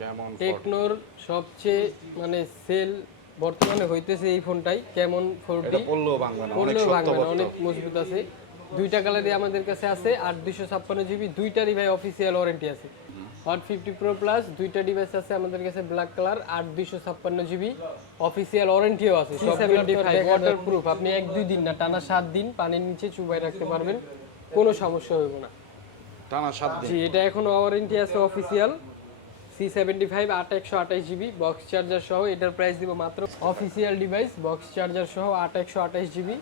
কেমন টেকনোর সবচেয়ে মানে সেল বর্তমানে হইতেছে এই ফোনটাই কেমন পড়লেও ভাঙবে না অনেক ভাঙবে অনেক মজবুত আছে। দুইটা কালারই আমাদের কাছে আছে আট দুইশো ছাপ্পান্ন জিবি দুইটারই ভাই অফিসিয়াল ওয়ারেন্টি আছে। হট ফিফটি প্রো প্লাস দুইটা ডিভাইস আছে আমাদের কাছে ব্ল্যাক কালার আট দুইশো ছাপ্পান্ন জিবি অফিসিয়াল ওয়ারেন্টিও আছে। ওয়াটার প্রুফ আপনি এক দুই দিন না টানা সাত দিন পানির নিচে চুবাই রাখতে পারবেন কোনো সমস্যা হবে না। টানা সাত দিন। জি এটা এখনও ওয়ারেন্টি আছে অফিসিয়াল সি সেভেন্টি ফাইভ আট একশো আঠাশ জিবি বক্স চার্জার সহ এটার প্রাইস দিব মাত্র অফিসিয়াল ডিভাইস বক্স চার্জার সহ আট একশো আঠাশ জিবি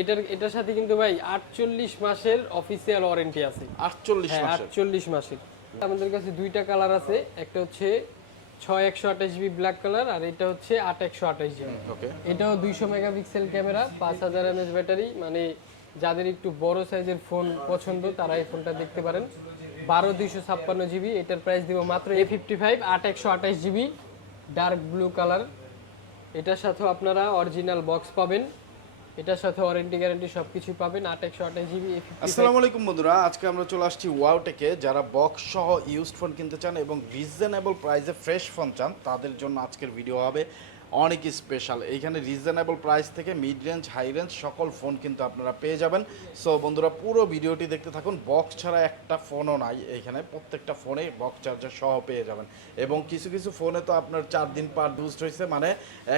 এটার এটার সাথে কিন্তু ভাই আটচল্লিশ মাসের অফিসিয়াল ওয়ারেন্টি আছে। আটচল্লিশ হ্যাঁ মাসের। আটচল্লিশ মাসের। আমাদের কাছে দুইটা কালার আছে একটা হচ্ছে ছয় একশো আঠাশ জিবি ব্ল্যাক কালার আর এটা হচ্ছে আট একশো আঠাশ জিবি ওকে এটাও দুইশো মেগাপিক্সেল ক্যামেরা পাঁচ হাজার এমএস ব্যাটারি মানে যাদের একটু বড় সাইজের ফোন পছন্দ তারা এই ফোনটা দেখতে পারেন। বারো দুইশো ছাপ্পান্ন জিবি, এটার প্রাইস দিব মাত্র এ ফিফটি ফাইভ আট একশো আঠাশ জিবি ডার্ক ব্লু কালার এটার সাথেও আপনারা অরিজিনাল বক্স পাবেন। এটার সাথে ওয়ারেন্টি গ্যারান্টি সব কিছু পাবেন, আট একশো আঠাশ জিবি আসসালামু আলাইকুম বন্ধুরা, আজকে আমরা চলে আসছি ওয়াওটেকে যারা বক্স সহ ইউজড ফোন কিনতে চান এবং রিজনেবল প্রাইসে ফ্রেশ ফোন চান, তাদের জন্য আজকের ভিডিও হবে অনেক স্পেশাল এইখানে রিজনেবল প্রাইস থেকে মিড রেঞ্জ হাই রেঞ্জ সকল ফোন কিন্তু আপনারা পেয়ে যাবেন। সো বন্ধুরা পুরো ভিডিওটি দেখতে থাকুন। বক্স ছাড়া একটা ফোনও নাই। এইখানে প্রত্যেকটা ফোনে বক্স চার্জার সহ পেয়ে যাবেন। এবং কিছু কিছু ফোনে তো আপনার চার দিন পার বুস্ট হয়েছে। মানে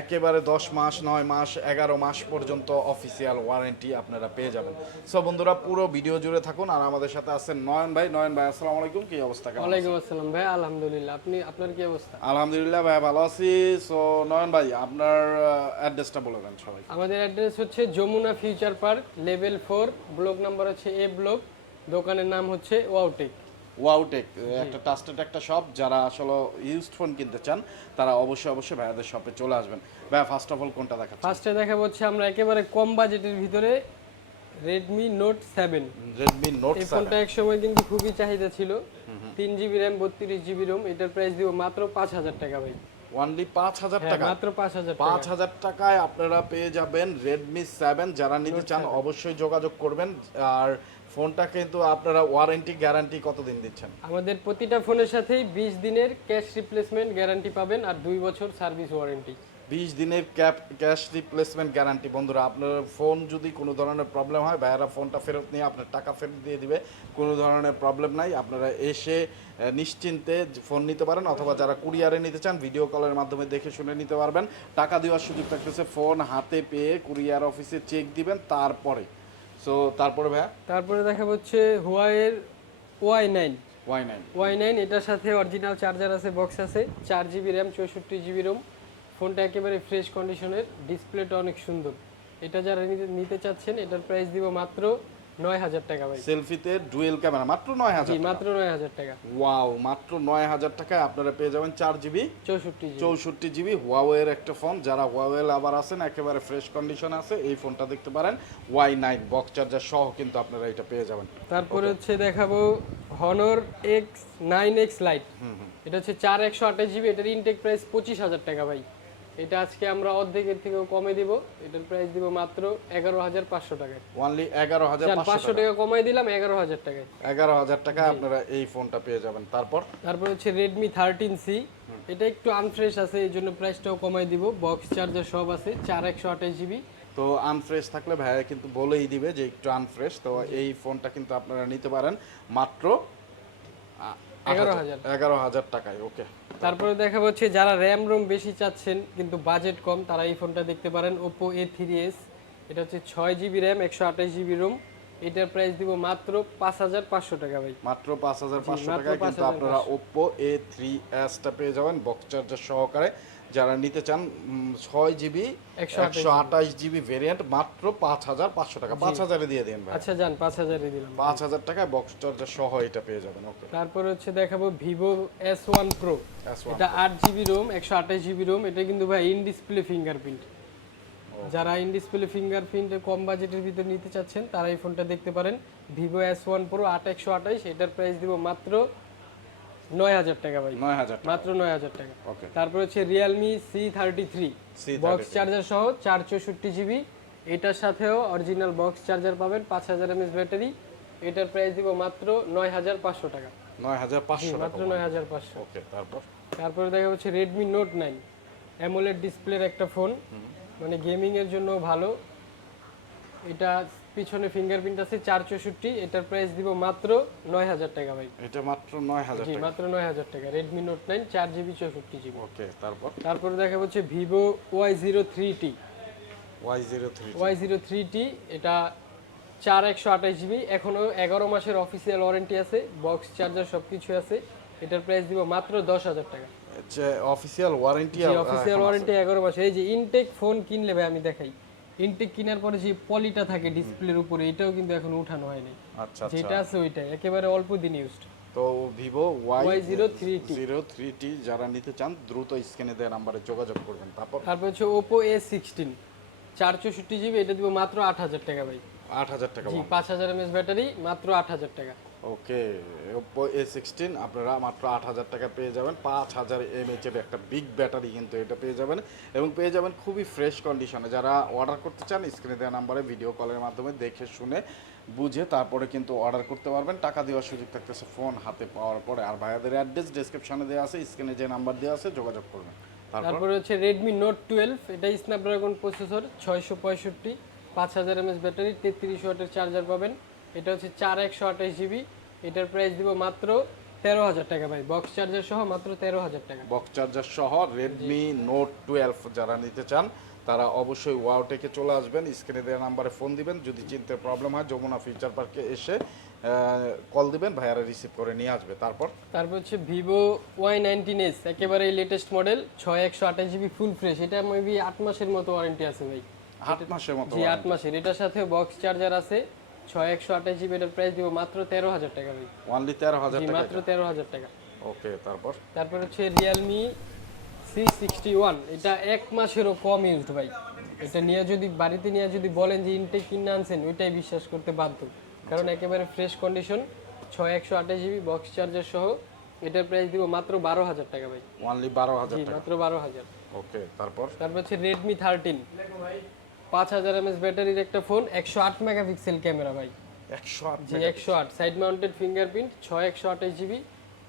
একেবারে দশ মাস নয় মাস এগারো মাস পর্যন্ত অফিসিয়াল ওয়ারেন্টি আপনারা পেয়ে যাবেন। সো বন্ধুরা পুরো ভিডিও জুড়ে থাকুন। আর আমাদের সাথে আছেন নয়ন ভাই। নয়ন ভাই আসসালামু আলাইকুম। কি অবস্থা? ওয়ালাইকুম আসসালাম ভাই। আলহামদুলিল্লাহ। আপনি আপনার কি অবস্থা? আলহামদুলিল্লাহ ভাই ভালো আছি। সো নয়ন ভাই আপনার অ্যাড্রেসটা বলে দেন সবাই আমাদের অ্যাড্রেস হচ্ছে Jamuna Future Park level four block number হচ্ছে এ ব্লক দোকানের নাম হচ্ছে ওয়াউটেক ওয়াউটেক একটা ট্রাস্টেড একটা শপ যারা আসলে ইউজড ফোন কিনতে চান তারা অবশ্যই অবশ্যই ভাইয়াদের শপে চলে আসবেন। ভাই ফার্স্ট অফ অল কোনটা দেখাচ্ছেন? ফার্স্টে দেখা হচ্ছে আমরা একেবারে কম বাজেটের ভিতরে Redmi Note seven Redmi Note এই ফোনটা এক সময় কিন্তু খুবই চাহিদা ছিল। তিন জিবি র্যাম বত্রিশ জিবি রোম এটার প্রাইস দিব মাত্র পাঁচ হাজার টাকা ভাই। ওনলি পাঁচ হাজার হ্যাঁ টাকা। মাত্র পাঁচ হাজার পাঁচ হাজার টাকায় আপনারা পেয়ে যাবেন রেডমি সেভেন যারা নিতে চান অবশ্যই যোগাযোগ করবেন। আর ফোনটা কিন্তু আপনারা ওয়ারেন্টি গ্যারান্টি কতদিন দিচ্ছেন? আমাদের প্রতিটা ফোনের সাথেই বিশ দিনের ক্যাশ রিপ্লেসমেন্ট গ্যারান্টি পাবেন আর দুই বছর সার্ভিস ওয়ারেন্টি বিশ দিনের ক্যাপ ক্যাশ রিপ্লেসমেন্ট গ্যারান্টি। বন্ধুরা আপনার ফোন যদি কোনো ধরনের প্রবলেম হয় ভাইয়ারা ফোনটা ফেরত নিয়ে আপনার টাকা ফেরত দিয়ে দিবে। কোনো ধরনের প্রবলেম নাই আপনারা এসে নিশ্চিন্তে ফোন নিতে পারেন অথবা যারা কুরিয়ারে নিতে চান ভিডিও কলের মাধ্যমে দেখে শুনে নিতে পারবেন। টাকা দেওয়ার সুযোগ থাকতেছে ফোন হাতে পেয়ে কুরিয়ার অফিসে চেক দিবেন তারপরে। সো তারপরে ভাইয়া? তারপরে দেখা হচ্ছে হুয়াইয়ের Y nine Y nine Y nine এটার সাথে অরিজিনাল চার্জার আছে বক্স আছে চার জিবি র্যাম চৌষট্টি জিবি রোম ফোনটা একেবারে ফ্রেশ কন্ডিশনের ডিসপ্লেটা অনেক সুন্দর। এটা যারা নিতে- চাচ্ছেন এটার প্রাইস দিব মাত্র নয় হাজার টাকা ভাই। সেলফিতে ডুয়েল ক্যামেরা মাত্র নয় হাজার মাত্র নয় হাজার টাকা। ওয়াও মাত্র নয় হাজার টাকায় আপনারা পেয়ে যাবেন চার জিবি। চৌষট্টি চৌষট্টি জিবি হুয়াওয়ের একটা ফোন। যারা হুয়াওয়ে আবার আছেন একেবারে ফ্রেশ কন্ডিশন আছে এই ফোনটা দেখতে পারেন। ওয়াই নাইন বক্স চার্জার সহ কিন্তু আপনারা এটা পেয়ে যাবেন। তারপরে হচ্ছে দেখাবো Honor X nine X lite এটা হচ্ছে চার একশো আঠাশ জিবি এটার ইনটেক প্রাইস পঁচিশ হাজার টাকা ভাই। এটা আজকে আমরা অর্ধেকের থেকেও কমে দিব। এটার প্রাইস দিব মাত্র এগারো হাজার পাঁচশো টাকায়। ওনলি এগারো হাজার পাঁচশো টাকা। কমাই দিলাম এগারো হাজার টাকায়। এগারো হাজার টাকায় আপনারা এই ফোনটা পেয়ে যাবেন। তারপর? তারপর হচ্ছে রেডমি থার্টিন সি এটা একটু আনফ্রেশ আছে এই জন্য প্রাইসটাও কমাই দিব। বক্স চার্জার সব আছে চার একশো আঠাশ জিবি তো আনফ্রেশ থাকলে ভাইয়া কিন্তু বলেই দিবে যে একটু আনফ্রেশ তো এই ফোনটা কিন্তু আপনারা নিতে পারেন। মাত্র এগারো হাজার। টাকায় ওকে। তারপরে দেখা হচ্ছে যারা র্যাম রোম বেশি চাচ্ছেন কিন্তু বাজেট কম তারা এই ফোনটা দেখতে পারেন ওপো এ থ্রি এস এটা হচ্ছে ছয় জিবি র্যাম একশো আঠাশ জিবি রোম। এটার প্রাইস দিব মাত্র পাঁচ হাজার পাঁচশো টাকা ভাই। মাত্র পাঁচ হাজার পাঁচশো টাকায় কিন্তু আপনারা ওপ্পো এ থ্রি এসটা পেয়ে যাবেন বক্স চার্জার সহকারে। যারা নিতে চান ছয় জিবি 128 একশো আঠাশ জিবি ভেরিয়েন্ট মাত্র পাঁচ হাজার পাঁচশো টাকা। পাঁচ হাজারে দিয়ে দিন আচ্ছা যান পাঁচ হাজারই দিলাম। পাঁচ হাজার টাকায় বক্স চার্জার সহ এটা পেয়ে যাবেন। ওকে তারপর হচ্ছে দেখাবো ভিভো এস ওয়ান প্রো এটা আট জিবি রোম একশো আঠাশ জিবি রোম এটা কিন্তু ভাই ইন ডিসপ্লে ফিঙ্গারপ্রিন্ট যারা ইন ডিসপ্লে ফিঙ্গারপ্রিন্ট কম বাজেটের ভিতরে নিতে চাচ্ছেন তারা এই ফোনটা দেখতে পারেন। ভিভো এস ওয়ান প্রো আট একশো আঠাইশ এটার প্রাইস দিব মাত্র নয় হাজার টাকা ভাই। নয় হাজার মাত্র নয় হাজার টাকা। ওকে। তারপর হচ্ছে Realme C thirty three box charger সহ চার চৌষট্টি জিবি এটার সাথেও অরিজিনাল বক্স চার্জার পাবেন পাঁচ হাজার এমএস ব্যাটারি এটার প্রাইস দিব মাত্র নয় হাজার পাঁচশো টাকা। নয় হাজার পাঁচশো মাত্র নয় হাজার পাঁচশো। ওকে তারপর? তারপরে দেখা যাচ্ছে রেডমি নোট নাইন অ্যামোলেড ডিসপ্লের একটা ফোন মানে গেমিং এর জন্য ভালো। এটা পিছনে ফিঙ্গারপ্রিন্ট আছে চার চৌষট্টি এটার প্রাইস দিব মাত্র নয় হাজার টাকা ভাই। এটা মাত্র নয় হাজার জি টাকা। মাত্র নয় হাজার টাকা রেডমি নোট নাইন চার জিবি চৌষট্টি জিবি। ওকে তারপর? তারপরে দেখা যাচ্ছে Vivo Y zero three T Y zero three Y zero three T এটা চার একশো আঠাশ জিবি এখনও এগারো মাসের অফিসিয়াল ওয়ারেন্টি আছে বক্স চার্জার সব কিছু আছে এটার প্রাইস দিব মাত্র দশ হাজার টাকা। অফিসিয়াল ওয়ারেন্টি অফিসিয়াল ওয়ারেন্টি এগারো মাস এই যে ইনটেক ফোন কিনলে ভাই আমি দেখাই। ইনটেক কেনার পরে যে পলিটা থাকে ডিসপ্লের উপরে এটাও কিন্তু এখন উঠানো হয়নি। আচ্ছা যেটা আছে ওইটাই একেবারে অল্প দিন ইউজড তো Vivo Y Y03T zero three T যারা নিতে চান দ্রুত স্ক্রিনে দেওয়া নাম্বারে যোগাযোগ করবেন। তারপর তারপর হচ্ছে ওপো এ সিক্সটিন চার চৌষট্টি জিবি এটা দিব মাত্র আট হাজার টাকা ভাই। আট হাজার টাকা জি পাঁচ হাজার এমএস ব্যাটারি মাত্র আট হাজার টাকা। ওকে ওপো এ সিক্সটিন আপনারা মাত্র আট হাজার টাকা পেয়ে যাবেন। পাঁচ হাজার এমএচ এর একটা বিগ ব্যাটারি কিন্তু এটা পেয়ে যাবেন এবং পেয়ে যাবেন খুবই ফ্রেশ কন্ডিশনে যারা অর্ডার করতে চান স্ক্রিনে দেওয়া নাম্বারে ভিডিও কলের মাধ্যমে দেখে, শুনে, বুঝে, তারপরে কিন্তু অর্ডার করতে পারবেন। টাকা দেওয়ার সুযোগ থাকতেছে ফোন হাতে পাওয়ার পরে। আর ভাইয়াদের অ্যাড্রেস ডিসক্রিপশনে দেওয়া আছে স্ক্রিনে যে নাম্বার দেওয়া আছে, যোগাযোগ করবেন। তারপরে? হচ্ছে রেডমি নোট টুয়েলভ এটা স্ন্যাপড্রাগন প্রসেসর ছয়শো পঁয়ষট্টি, পাঁচ হাজার এমএস ব্যাটারি তেত্রিশ ওয়াটের চার্জার পাবেন। এটা হচ্ছে চার একশো আঠাশ জিবি। এটার প্রাইস দিব মাত্র তেরো হাজার টাকা ভাই। বক্স চার্জার সহ মাত্র তেরো হাজার টাকা। বক্স চার্জার সহ রেডমি নোট টুয়েলভ যারা নিতে চান তারা অবশ্যই ওয়াওটেকে চলে আসবেন। স্ক্রিনে দেওয়া নাম্বারে ফোন দিবেন। যদি চিনতে প্রবলেম হয় যমুনা ফিউচার পার্কে এসে কল দিবেন ভাইয়ারা রিসিভ করে নিয়ে আসবে। তারপর? তারপর হচ্ছে ভিভো ওয়াই নাইনটিন এস একেবারে লেটেস্ট মডেল ছয় একশো আঠাশ জিবি ফুল ফ্রেশ এটা মেবি আট মাসের মতো ওয়ারেন্টি আছে ভাই। আট মাসের মতো জি আট মাসের। এটার সাথে বক্স চার্জার আছে। ছয় একশো আঠাশ জিবি এটার প্রাইস দিব মাত্র তেরো হাজার টাকা ভাই। অনলি তেরো হাজার টাকা মাত্র তেরো হাজার টাকা। ওকে তারপর? তারপর হচ্ছে রিয়েলমি সি সিক্সটি ওয়ান এটা এক মাসেরও কম ইউজড ভাই। এটা নিয়ে যদি বাড়িতে নিয়ে যদি বলেন যে ইনটেক কিনে আনছেন ওইটাই বিশ্বাস করতে বাধ্য। কারণ একেবারে ফ্রেশ কন্ডিশন ছয় একশো আঠাশ জিবি বক্স চার্জার সহ এটার প্রাইস দিব মাত্র বারো হাজার টাকা ভাই। অনলি বারো হাজার মাত্র বারো হাজার। ওকে তারপর? তারপর হচ্ছে রেডমি থার্টিন পাঁচ হাজার এমএস ব্যাটারির একটা ফোন একশো আট মেগাপিক্সেল ক্যামেরা ভাই। একশো আট জি একশো আট। সাইড মাউন্টেড ফিঙ্গারপ্রিন্ট ছয় একশো আঠাশ জিবি।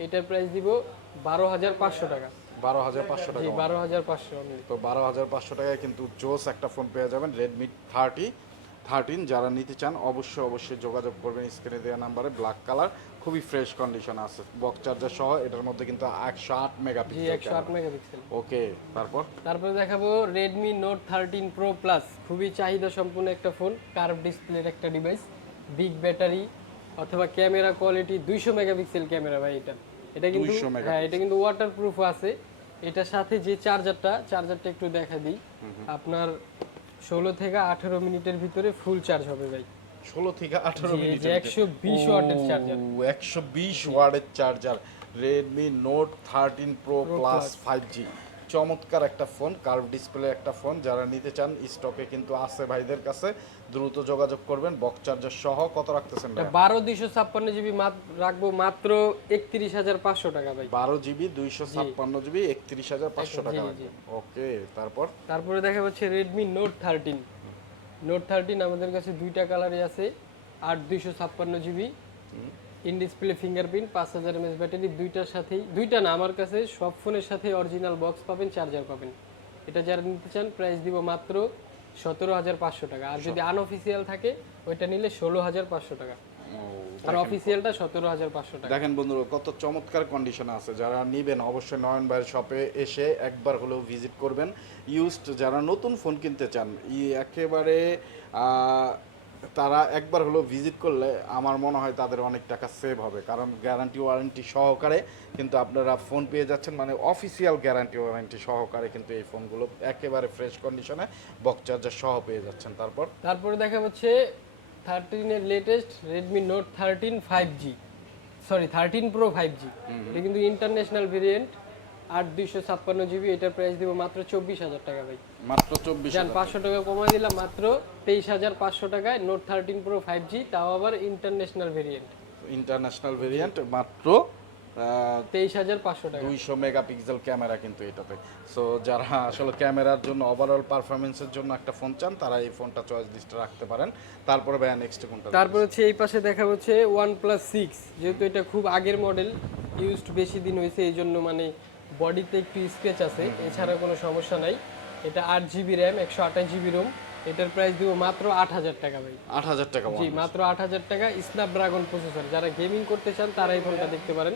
এটার প্রাইস দিব বারো হাজার পাঁচশো টাকা। বারো হাজার পাঁচশো টাকা বারো হাজার পাঁচশো তো বারো হাজার পাঁচশো টাকায় কিন্তু জোস একটা ফোন পেয়ে যাবেন রেডমি থার্টি থার্টিন যারা নিতে চান অবশ্যই অবশ্যই যোগাযোগ করবেন স্ক্রিনে দেওয়া নাম্বারে ব্ল্যাক কালার খুবই ফ্রেশ কন্ডিশন আছে। বক্স চার্জার সহ এটার মধ্যে কিন্তু একশো আট জি মেগাপিক্সেল একশো আট মেগাপিক্সেল ওকে তারপর? তারপরে দেখাবো Redmi Note thirteen pro plus খুবই চাহিদা সম্পূর্ণ একটা ফোন কার্ভ ডিসপ্লের একটা ডিভাইস বিগ ব্যাটারি অথবা ক্যামেরা কোয়ালিটি দুইশো মেগাপিক্সেল ক্যামেরা ভাই এটা। এটা কিন্তু হ্যাঁ এটা কিন্তু ওয়াটার প্রুফ আছে। এটার সাথে যে চার্জারটা চার্জারটা একটু দেখা দিই। আপনার ষোলো থেকে আঠেরো মিনিটের ভিতরে ফুল চার্জ হবে ভাই। ষোলো থেকে আঠারো মিনিট একশো বিশ ওয়াটের চার্জার একশো বিশ ওয়ার্ডের charger Redmi Note thirteen pro plus five G চমৎকার একটা ফোন কার্ভ ডিসপ্লে একটা ফোন যারা নিতে চান স্টকে কিন্তু আছে ভাইদের কাছে। দ্রুত যোগাযোগ করবেন বক্স চার্জার সহ। কত রাখতেছেন বারো দুইশো ছাপ্পান্ন জিবি রাখব মাত্র একত্রিশ হাজার পাঁচশো টাকা ভাই। বারো জিবি দুইশো ছাপ্পান্ন জিবি একত্রিশ হাজার পাঁচশো টাকা ওকে তারপর? তারপরে দেখা যাচ্ছে Redmi Note thirteen Note thirteen আমাদের কাছে দুইটা কালারই আছে আট দুইশো ছাপ্পান্ন জিবি ইন ডিসপ্লে ফিঙ্গারপ্রিন্ট পাঁচ হাজার এমএস ব্যাটারি দুইটার সাথেই দুইটা না আমার কাছে সব ফোনের সাথে অরিজিনাল বক্স পাবেন চার্জার পাবেন। এটা যারা নিতে চান প্রাইস দিব মাত্র সতেরো হাজার পাঁচশো টাকা। আর যদি আনঅফিসিয়াল থাকে ওইটা নিলে ষোলো হাজার পাঁচশো টাকা। আর অফিসিয়ালটা সতেরো হাজার পাঁচশো টাকা। দেখেন বন্ধুরা কত চমৎকার কন্ডিশনে আছে। যারা নিবেন অবশ্যই নয়ন ভাইয়ের শপে এসে একবার হলেও ভিজিট করবেন। ইউজড যারা নতুন ফোন কিনতে চান ই একেবারে তারা একবার হলেও ভিজিট করলে আমার মনে হয় তাদের অনেক টাকা সেভ হবে। কারণ গ্যারান্টি ওয়ারেন্টি সহকারে কিন্তু আপনারা ফোন পেয়ে যাচ্ছেন মানে অফিসিয়াল গ্যারান্টি ওয়ারেন্টি সহকারে কিন্তু এই ফোনগুলো একেবারে ফ্রেশ কন্ডিশনে বক্স চার্জার সহ পেয়ে যাচ্ছেন। তারপর? তারপরে দেখা হচ্ছে থার্টিনের latest Redmi Note thirteen five G sorry thirteen pro five G এটা কিন্তু ইন্টারন্যাশনাল ভেরিয়েন্ট আট দুইশো ছাপ্পান্ন জিবি এটার প্রাইস দিব মাত্র চব্বিশ হাজার টাকা ভাই। মাত্র চব্বিশ হাজার পাঁচশো টাকা। কমাই দিলাম মাত্র তেইশ হাজার পাঁচশো টাকায় Note thirteen pro five G তাও আবার ইন্টারন্যাশনাল ভেরিয়েন্ট ইন্টারন্যাশনাল ভেরিয়েন্ট মাত্র তেইশ হাজার পাঁচশো টাকা। দুইশো মেগাপিক্সেল ক্যামেরা কিন্তু এটাতে সো যারা আসলে ক্যামেরার জন্য ওভারঅল পারফরমেন্সের জন্য একটা ফোন চান তারা এই ফোনটা চয়েস লিস্টে রাখতে পারেন। তারপরে ভাইয়া নেক্সট কোনটা তারপর হচ্ছে এই পাশে দেখা হচ্ছে ওয়ান প্লাস সিক্স যেহেতু এটা খুব আগের মডেল ইউজড বেশি দিন হয়েছে এই জন্য মানে বডিতে একটু স্ক্র্যাচ আছে এছাড়া কোনো সমস্যা নাই। এটা আট জিবি র্যাম একশো আঠাশ জিবি রোম এটার প্রাইস দিব মাত্র আট হাজার টাকা ভাই। আট হাজার টাকা জি মাত্র আট হাজার টাকা স্ন্যাপড্রাগন প্রসেসর যারা গেমিং করতে চান তারা এই ফোনটা দেখতে পারেন।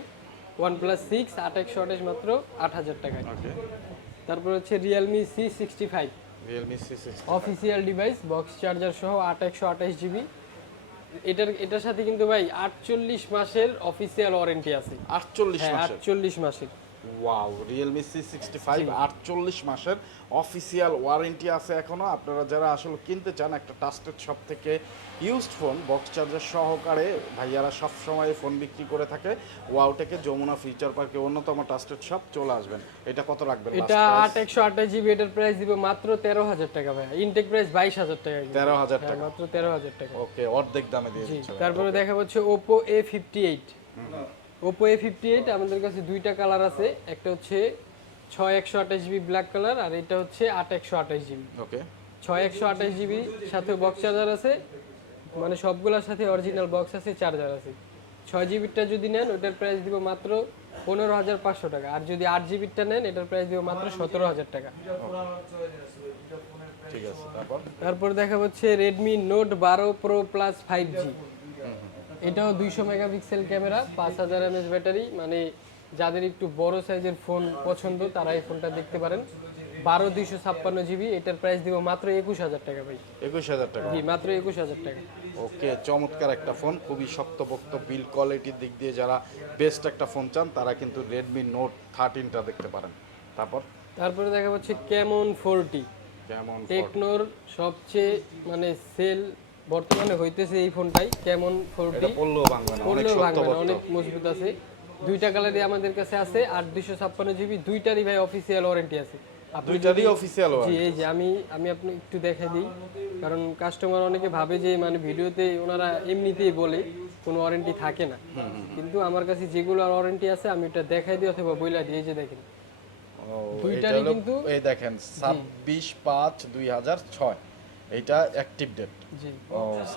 ওয়ান প্লাস সিক্স আট একশো আঠাশ মাত্র আট হাজার টাকায়। তারপর হচ্ছে Realme C sixty five Realme C official device box charger সহ আট একশো আঠাশ জিবি এটার এটার সাথে কিন্তু ভাই আটচল্লিশ মাসের অফিসিয়াল ওয়ারেন্টি আছে। আটচল্লিশ হ্যাঁ আটচল্লিশ মাসের। Wow Realme C sixty five আটচল্লিশ মাসের অফিসিয়াল ওয়ারেন্টি আছে এখনও। আপনারা যারা আসলে কিনতে চান একটা ট্রাস্টেড শপ থেকে ইউজড ফোন বক্স চার্জার সহকারে ভাইয়ারা সবসময় ফোন বিক্রি করে থাকে। ওয়াওটেকে যমুনা ফিচার পার্কে অন্যতম ট্রাস্টেড শপ চলে আসবেন। এটা কত রাখবেন এটা আট একশো আঠাশ জিবি এটার প্রাইস দিব মাত্র তেরো হাজার টাকা ভাই ইনটেক প্রাইস বাইশ হাজার টাকা তেরো হাজার হ্যাঁ, টাকা। মাত্র তেরো হাজার টাকা। ওকে অর্ধেক দামে দিয়ে তারপরে দেখা হচ্ছে Oppo A fifty eight Oppo A fifty eight আমাদের কাছে দুইটা কালার আছে। একটা হচ্ছে ছয় একশো আঠাশ জিবি ব্ল্যাক কালার আর এটা হচ্ছে আট একশো আঠাশ জিবি। ওকে ছয় একশো আঠাশ জিবি সাথে বক্স চার্জার আছে। মানে সবগুলোর সাথে অরিজিনাল বক্স আছে চার্জার আছে। ছয় জিবিরটা যদি নেন ওটার প্রাইস দিব মাত্র পনেরো হাজার পাঁচশো টাকা। আর যদি আট জিবিরটা নেন এটার প্রাইস দিব মাত্র সতেরো হাজার টাকা। ঠিক আছে তারপর? তারপর দেখা হচ্ছে রেডমি নোট বারো প্রো প্লাস ফাইভ জি এটাও দুইশো মেগাপিক্সেল ক্যামেরা পাঁচ হাজার এমএস ব্যাটারি। মানে যাদের একটু বড় সাইজের ফোন পছন্দ তারা এই ফোনটা দেখতে পারেন। বারো দুইশো ছাপ্পান্ন জিবি এটার প্রাইস দিব মাত্র একুশ হাজার টাকা ভাই। একুশ হাজার টাকা। জি মাত্র একুশ হাজার টাকা। ওকে চমৎকার একটা ফোন খুবই শক্তপোক্ত বিল কোয়ালিটির দিক দিয়ে যারা বেস্ট একটা ফোন চান তারা কিন্তু রেডমি নোট থার্টিনটা দেখতে পারেন। তারপর? তারপরে দেখা যাচ্ছে কেমন ফোরটি কেমন টেকনোর সবচেয়ে মানে সেল বর্তমানে হইতেছে এই ফোনটাই। কেমন ফোরটি পড়লেও ভাঙবে না অনেক মজবুত আছে। দুইটা কালারই আমাদের কাছে আছে আর দুইশো ছাপ্পান্ন জিবি দুইটারই ভাই অফিসিয়াল ওয়ারেন্টি আছে। আপনি দুইটারই অফিসিয়াল জি এই যে আমি আমি আপনি একটু দেখাই দিই। কারণ কাস্টমার অনেকে ভাবে যে মানে ভিডিওতে ওনারা এমনিতেই বলে কোনো ওয়ারেন্টি থাকে না। কিন্তু আমার কাছে যেগুলো ওয়ারেন্টি আছে আমি এটা দেখাই দিই অথবা বইলা দিই। এই যে দেখেন। দুইটারই কিন্তু এই দেখেন ছাব্বিশ পাঁচ দুই হাজার ছয়। এইটা অ্যাক্টিভ ডেট জি।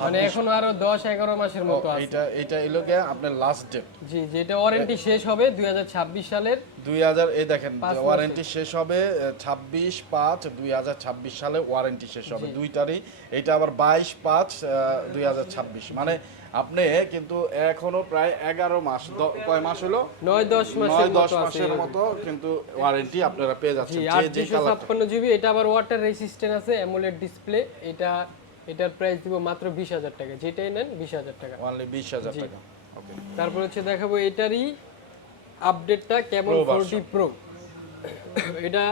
মানে এখন আরও 10 11 মাসের মতো আছে। এটা এটা এলো গিয়া আপনার লাস্ট ডেট জি যেটা ওয়ারেন্টি শেষ হবে দুই হাজার ছাব্বিশ সালের দুই হাজার এই দেখেন ওয়ারেন্টি শেষ হবে ছাব্বিশ পাঁচ দুই হাজার ছাব্বিশ সালে ওয়ারেন্টি শেষ হবে। দুইটারই এটা আবার বাইশ পাঁচ দুই হাজার ছাব্বিশ। মানে আপনি কিন্তু এখনও প্রায় এগারো মাস কয় মাস হলো? নয় দশ মাস নয় দশ মাসের মতো কিন্তু ওয়ারেন্টি আপনারা পেয়ে যাচ্ছেন। দুশো ছাপ্পান্ন জিবি এটা আবার ওয়াটার রেসিস্ট্যান্ট আছে অ্যামোলেড ডিসপ্লে এটা এটার প্রাইস দিব মাত্র বিশ হাজার টাকা। যেটাই নেন বিশ হাজার টাকা। অনলি বিশ হাজার টাকা। তারপর হচ্ছে দেখাবো এটারই আপডেটটা কেমন ফোরটি প্রো এটা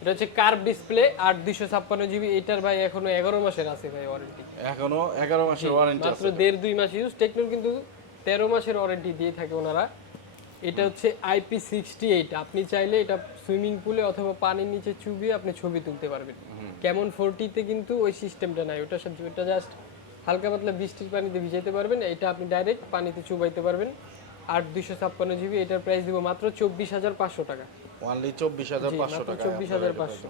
এটা হচ্ছে কার্ভ ডিসপ্লে দুশো ছাপ্পান্ন জিবি এটার ভাই এখনও এগারো মাসের আছে ভাই ওয়ারেন্টি এখনও এগারো মাসের ওয়ারেন্টি মাত্র দেড় দুই মাস ইউজ কিন্তু তেরো মাসের ওয়ারেন্টি দিয়ে থাকে ওনারা। এটা হচ্ছে আইপি সিক্সটি এইট আপনি চাইলে এটা সুইমিং পুলে অথবা পানির নিচে চুবিয়ে আপনি ছবি তুলতে পারবেন। কেমন ফোরটিতে কিন্তু ওই সিস্টেমটা নাই ওটার সাথে ওটা জাস্ট হালকা পাতলা বৃষ্টির পানিতে ভিজাইতে পারবেন এটা আপনি ডাইরেক্ট পানিতে চুবাইতে পারবেন। আট দুশো ছাপ্পান্ন জিবি এটার প্রাইস দিব মাত্র চব্বিশ হাজার পাঁচশো টাকা। অনলি চব্বিশ হাজার পাঁচশো টাকা 24,500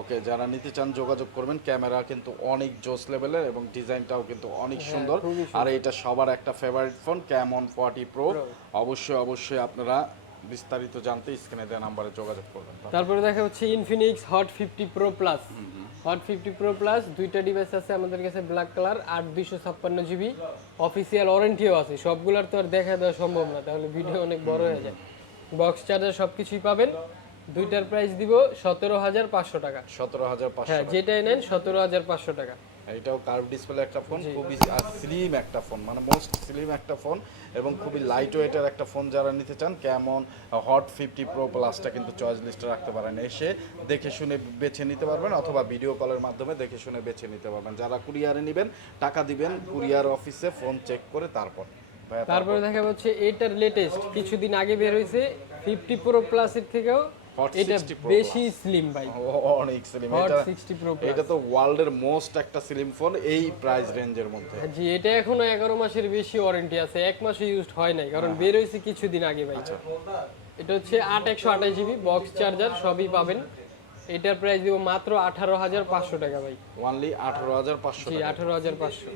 ওকে যারা নিতে চান যোগাযোগ করবেন। ক্যামেরা কিন্তু অনেক জোস লেভেলের এবং ডিজাইনটাও কিন্তু অনেক সুন্দর। আর এটা সবার একটা favourite phone Camon forty pro অবশ্যই অবশ্যই আপনারা বিস্তারিত জানতে স্ক্রিনে দেওয়া নাম্বারে যোগাযোগ করবেন। তারপরে দেখা হচ্ছে Infinix hot fifty pro plus hot fifty pro plus device device আছে আমাদের কাছে ব্ল্যাক কালার আট দুইশো ছাপ্পান্ন জিবি অফিসিয়াল ওয়ারেন্টিও আছে। সবগুলোর তো আর দেখা দেওয়া সম্ভব না তাহলে ভিডিও অনেক বড় হয়ে যায়। বক্স চার্জার সব কিছুই পাবেন। দুইটার প্রাইস দিব সতেরো হাজার পাঁচশো টাকা। সতেরো হাজার পাঁচশো হ্যাঁ যেটাই নেন সতেরো হাজার পাঁচশো টাকা। এটাও কার্ভ ডিসপ্লে একটা ফোন খুবই স্লিম একটা ফোন মানে মোস্ট স্লিম একটা ফোন এবং খুবই লাইট ওয়েটের একটা ফোন যারা নিতে চান কেমন হট ফিফটি প্রো প্লাসটা কিন্তু চয়েস লিস্টে রাখতে পারেন। এসে দেখে শুনে বেছে নিতে পারবেন অথবা ভিডিও কলের মাধ্যমে দেখে শুনে বেছে নিতে পারবেন। যারা কুরিয়ারে নেবেন টাকা দিবেন কুরিয়ার অফিসে ফোন চেক করে তারপর। তারপরে দেখা যাচ্ছে এটার লেটেস্ট কিছুদিন আগে বের হয়েছে ফিফটি প্রো প্লাসের থেকেও এটা 60 বেশি স্লিম ভাই অনেক স্লিম এটা সিক্সটি প্রো এটা তো ওয়ার্ল্ডের মোস্ট একটা স্লিম ফোন এই প্রাইস রেঞ্জের মধ্যে। জি এটা এখনও এগারো মাসের বেশি ওয়ারেন্টি আছে। এক মাসে ইউজড হয় নাই কারণ হ্যাঁ। বের হয়েছে কিছুদিন আগে ভাই। এটা হচ্ছে আট একশো আঠাশ জিবি বক্স চার্জার সবই পাবেন। এটার প্রাইস দিব মাত্র আঠারো হাজার পাঁচশো টাকা ভাই। ওয়ানলি আঠারো হাজার পাঁচশো জি আঠারো হাজার পাঁচশো।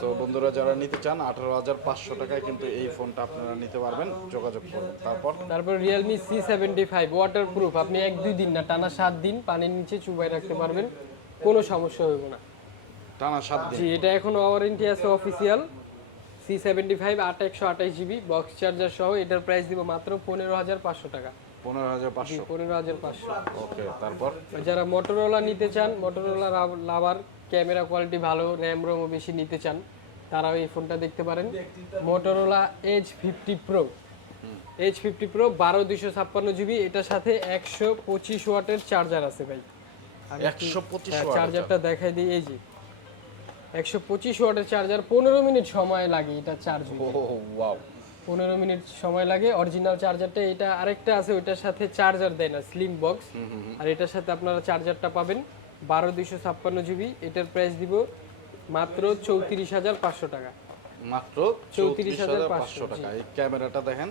তো বন্ধুরা যারা নিতে চান আঠারো হাজার পাঁচশো টাকায় কিন্তু এই ফোনটা আপনারা নিতে পারবেন যোগাযোগ করুন। তারপর? তারপর Realme C seventy five waterproof আপনি এক দুই দিন না টানা সাত দিন পানির নিচে চুবাই রাখতে পারবেন কোনো সমস্যা হবে না। টানা সাত দিন। জি এটা এখনও ওয়ারেন্টি আছে অফিসিয়াল সি সেভেন্টি ফাইভ আট একশো আঠাশ জিবি বক্স চার্জার সহ এটার প্রাইস দিব মাত্র পনেরো হাজার পাঁচশো টাকা। পনেরো হাজার পাঁচশো। পনেরো হাজার পাঁচশো। ওকে তারপর? যারা মোটরোলা নিতে চান মোটরোলা লাভার ক্যামেরা কোয়ালিটি ভালো র্যাম রোমও বেশি নিতে চান তারাও এই ফোনটা দেখতে পারেন। Motorola H fifty pro H fifty pro বারো দুশো ছাপ্পান্ন জিবি এটার সাথে একশো পঁচিশ ওয়াটের চার্জার আছে ভাই। একশো পঁচিশ হ্যাঁ, চার্জারটা দেখাই দিই এই যে। একশো পঁচিশ ওয়াটের চার্জার পনেরো মিনিট সময় লাগে এটা চার্জ ওয়াও পনেরো মিনিট সময় লাগে অরিজিনাল চার্জারটা এটা আরেকটা আছে ওইটার সাথে চার্জার দেয় না স্লিম বক্স আর এটার সাথে আপনারা চার্জারটা পাবেন বারো দুইশো ছাপ্পান্ন জিবি এটার প্রাইস দিব মাত্র চৌত্রিশ হাজার পাঁচশো টাকা। মাত্র 34,500 চৌত্রিশ হাজার পাঁচশো টাকা। এই ক্যামেরাটা দেখেন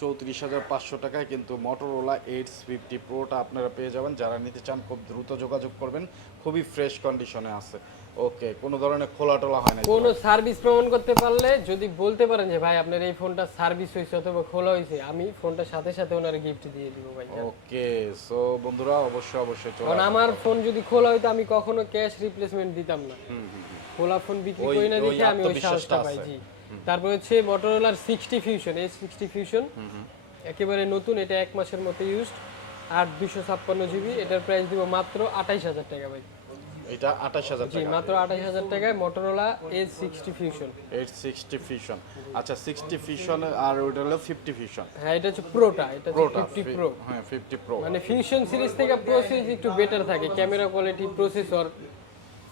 চৌত্রিশ হাজার পাঁচশো টাকায় কিন্তু মোটরোলা এইট ফিফটি প্রোটা আপনারা পেয়ে যাবেন। যারা নিতে চান খুব দ্রুত যোগাযোগ করবেন। খুবই ফ্রেশ কন্ডিশনে আছে। ওকে কোনো ধরনের খোলা টোলা হয় না কোনো সার্ভিস প্রমাণ করতে পারলে যদি বলতে পারেন যে ভাই আপনার এই ফোনটা সার্ভিস হয়েছে অথবা খোলা হয়েছে আমি ফোনটার সাথে সাথে ওনার গিফট দিয়ে দিব ভাই। ওকে সো বন্ধুরা অবশ্যই অবশ্যই চলে কারণ আমার ফোন যদি খোলা হইতো আমি কখনো ক্যাশ রিপ্লেসমেন্ট দিতাম না। খোলা ফোন বিক্রি করি না দেখে আমি ওই সাহসটা পাই জি তারপর হচ্ছে মোটরোলার সিক্সটি ফিউশন এই সিক্সটি ফিউশন একেবারে নতুন এটা এক মাসের মতো ইউজড আর দুশো ছাপ্পান্ন জিবি এটার প্রাইস দিব মাত্র আঠাইশ হাজার টাকা ভাই। এটা আঠাশ হাজার জি টাকা। মাত্র আঠাইশ হাজার টাকায় Motorola Edge sixty fusion eight sixty fusion আচ্ছা সিক্সটি ফিউশন আর ওইটা হলো ফিফটি ফিউশন হ্যাঁ এটা হচ্ছে প্রোটা এটা হচ্ছে প্রোটা ফিফটি প্রো হ্যাঁ ফিফটি প্রো মানে ফিউশন সিরিজ থেকে প্রো সিরিজ একটু বেটার থাকে ক্যামেরা কোয়ালিটি প্রসেসর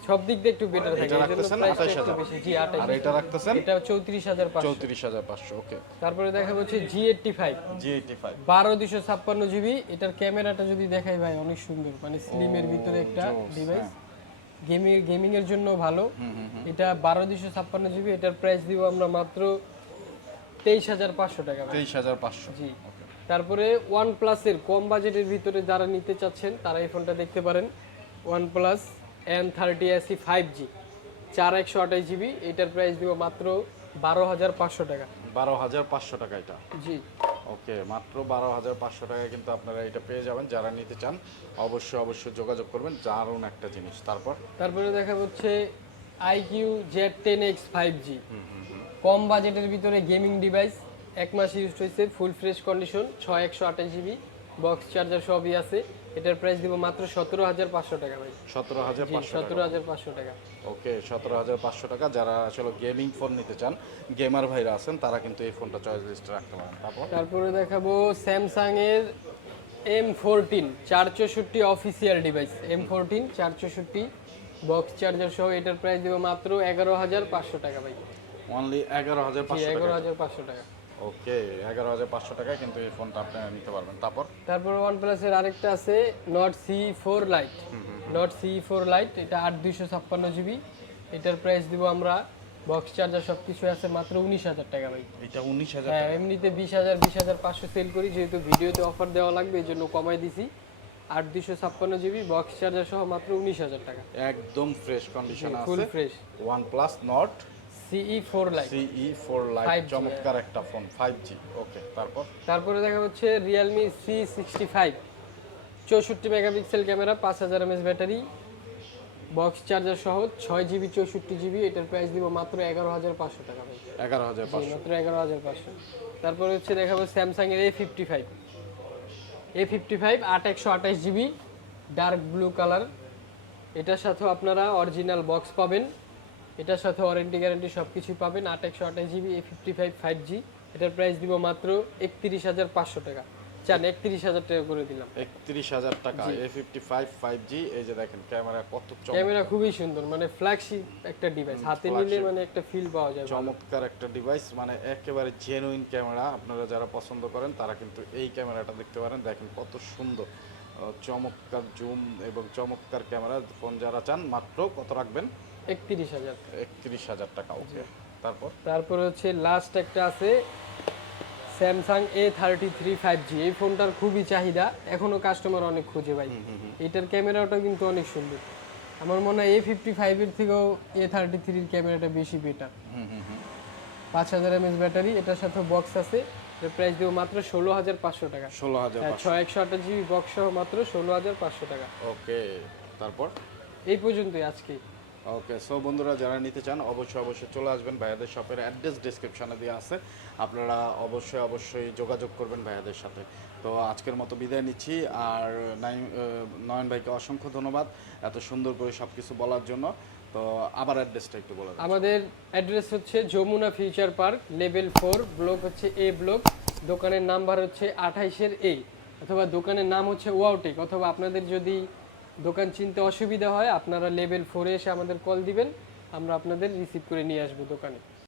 সব দিক দিয়ে একটু বেটার থাকে এটা রাখতেছেন প্রাইসটা আঠাশ একটু হাজার। বেশি। জি আঠাইশ আর এটা রাখতেছেন? এটা চৌত্রিশ হাজার পাঁচশো। চৌত্রিশ হাজার পাঁচশো ওকে। তারপরে দেখা হচ্ছে G eighty five G eighty five বারো দুশো ছাপ্পান্ন জিবি এটার ক্যামেরাটা যদি দেখাই ভাই অনেক সুন্দর। মানে স্লিমের ভিতরে একটা ডিভাইস গেমিং গেমিং এর জন্য ভালো। এটা বারো দুশো ছাপ্পান্ন জিবি এটার প্রাইস দিব আমরা মাত্র তেইশ হাজার পাঁচশো টাকা তেইশ হাজার পাঁচশো। জি। তারপরে ওয়ান প্লাসের কম বাজেটের ভিতরে যারা নিতে চাচ্ছেন তারা এই ফোনটা দেখতে পারেন। One plus N thirty AC five G চার একশো আঠাশ জিবি এটার প্রাইস দিব মাত্র বারো হাজার পাঁচশো টাকা। বারো হাজার পাঁচশো টাকা এটা। জি। ওকে মাত্র বারো হাজার পাঁচশো টাকায় কিন্তু আপনারা এটা পেয়ে যাবেন। যারা নিতে চান অবশ্যই অবশ্যই যোগাযোগ করবেন। দারুণ একটা জিনিস। তারপর? তারপরে দেখা হচ্ছে iQOO Z ten X five G কম বাজেটের ভিতরে গেমিং ডিভাইস এক মাস ইউজ হয়েছে ফুল ফ্রেশ কন্ডিশন ছয় একশো আঠাশ জিবি বক্স চার্জার সবই আছে। এটার প্রাইস দিব মাত্র সতেরো হাজার পাঁচশো টাকা ভাই। সতেরো হাজার সতেরো হাজার পাঁচশো টাকা। ওকে সতেরো হাজার পাঁচশো টাকা। যারা আসলে গেমিং ফোন নিতে চান গেমার ভাইরা আছেন তারা কিন্তু এই ফোনটা চয়েস লিস্টে রাখতে পারেন। তারপর? তারপরে দেখাবো স্যামসাং এর এম ফোরটিন চার চৌষট্টি অফিসিয়াল ডিভাইস এম ফোরটিন চার চৌষট্টি বক্স চার্জার সহ এটার প্রাইস দিব মাত্র এগারো হাজার পাঁচশো টাকা ভাই। অনলি এগারো হাজার এগারো টাকা। হাজার পাঁচশো টাকা। ওকে এগারো হাজার পাঁচশো টাকায় কিন্তু এই ফোনটা আপনারা নিতে পারবেন। তারপর? তারপর ওয়ান প্লাসের আরেকটা আছে Nord C four lite Nord C four lite এটা আট দুইশো ছাপ্পান্ন জিবি। এটার প্রাইস দিব আমরা বক্স চার্জার সব কিছু আছে মাত্র উনিশ হাজার টাকা ভাই। এটা উনিশ হাজার হ্যাঁ এমনিতে বিশ হাজার বিশ হাজার পাঁচশো সেল করি যেহেতু ভিডিওতে অফার দেওয়া লাগবে এই জন্য কমাই দিছি। আট দুইশো ছাপ্পান্ন জিবি বক্স চার্জার সহ মাত্র উনিশ হাজার টাকা। একদম fresh condition full fresh one plus Nord CE four lite CE four lite চমৎকার একটা ফোন ফাইভ জি ওকে তারপর? তারপরে দেখা হচ্ছে রিয়েলমি সি সিক্সটি ফাইভ চৌষট্টি মেগাপিক্সেল ক্যামেরা পাঁচ হাজার এমএস ব্যাটারি বক্স চার্জার সহ ছয় জিবি চৌষট্টি জিবি এটার প্রাইস দিব মাত্র এগারো হাজার পাঁচশো টাকা ভাই। এগারো হাজার মাত্র এগারো হাজার পাঁচশো। তারপরে হচ্ছে দেখাবো স্যামসাং এর A fifty five A fifty five আট একশো আঠাশ জিবি ডার্ক ব্লু কালার এটার সাথেও আপনারা অরিজিনাল বক্স পাবেন। এটার সাথে ওয়ারেন্টি গ্যারান্টি সব কিছুই পাবেন। আট একশো আঠাশ GB A fifty five five G এটার প্রাইস দিব মাত্র একত্রিশ হাজার পাঁচশো টাকা। চান একত্রিশ হাজার টাকা করে দিলাম। একত্রিশ হাজার টাকা A fifty five five G এই যে দেখেন ক্যামেরা কত ক্যামেরা খুবই সুন্দর মানে ফ্ল্যাগশিপ একটা ডিভাইস হাতে নিলে মানে একটা ফিল পাওয়া যায় চমৎকার একটা ডিভাইস মানে একেবারে জেনুইন ক্যামেরা। আপনারা যারা পছন্দ করেন তারা কিন্তু এই ক্যামেরাটা দেখতে পারেন। দেখেন কত সুন্দর চমৎকার জুম এবং চমৎকার ক্যামেরা। ফোন যারা চান মাত্র কত রাখবেন? একত্রিশ হাজার। একত্রিশ হাজার টাকা ওকে। তারপর? তারপরে হচ্ছে লাস্ট একটা আছে Samsung A thirty three five G এই ফোনটার খুবই চাহিদা এখনও কাস্টমার অনেক খুঁজে ভাই। এটার ক্যামেরাটা কিন্তু অনেক সুন্দর। আমার মনে হয় এ ফিফটি ফাইভের থেকেও এ থার্টি থ্রির ক্যামেরাটা বেশি বেটার পাঁচ হাজার এমএস ব্যাটারি এটার সাথে বক্স আছে। এর প্রাইস দেবো মাত্র ষোলো হাজার পাঁচশো টাকা। ষোলো হাজার হ্যাঁ ছয় একশো আঠাশ জিবি বক্স সহ মাত্র ষোলো হাজার পাঁচশো টাকা। ওকে তারপর? এই পর্যন্তই আজকে। ওকে সো বন্ধুরা, যারা নিতে চান, অবশ্যই অবশ্যই চলে আসবেন ভাইয়াদের শপের অ্যাড্রেস ডিসক্রিপশনে দেওয়া আছে। আপনারা অবশ্যই অবশ্যই যোগাযোগ করবেন ভাইয়াদের সাথে। তো আজকের মতো বিদায় নিচ্ছি, আর নয়ন ভাইকে অসংখ্য ধন্যবাদ এত সুন্দর করে সব কিছু বলার জন্য। তো আবার অ্যাড্রেসটা একটু বলে আমাদের অ্যাড্রেস হচ্ছে Jamuna Future Park, level four, block হচ্ছে এ ব্লক, দোকানের নাম্বার হচ্ছে আঠাইশের এ, অথবা দোকানের নাম হচ্ছে ওয়াউটেক অথবা আপনাদের যদি দোকান চিনতে অসুবিধা হয়, আপনারা লেভেল ফোরে এসে আমাদের কল দিবেন, আমরা আপনাদের রিসিভ করে নিয়ে আসব দোকানে।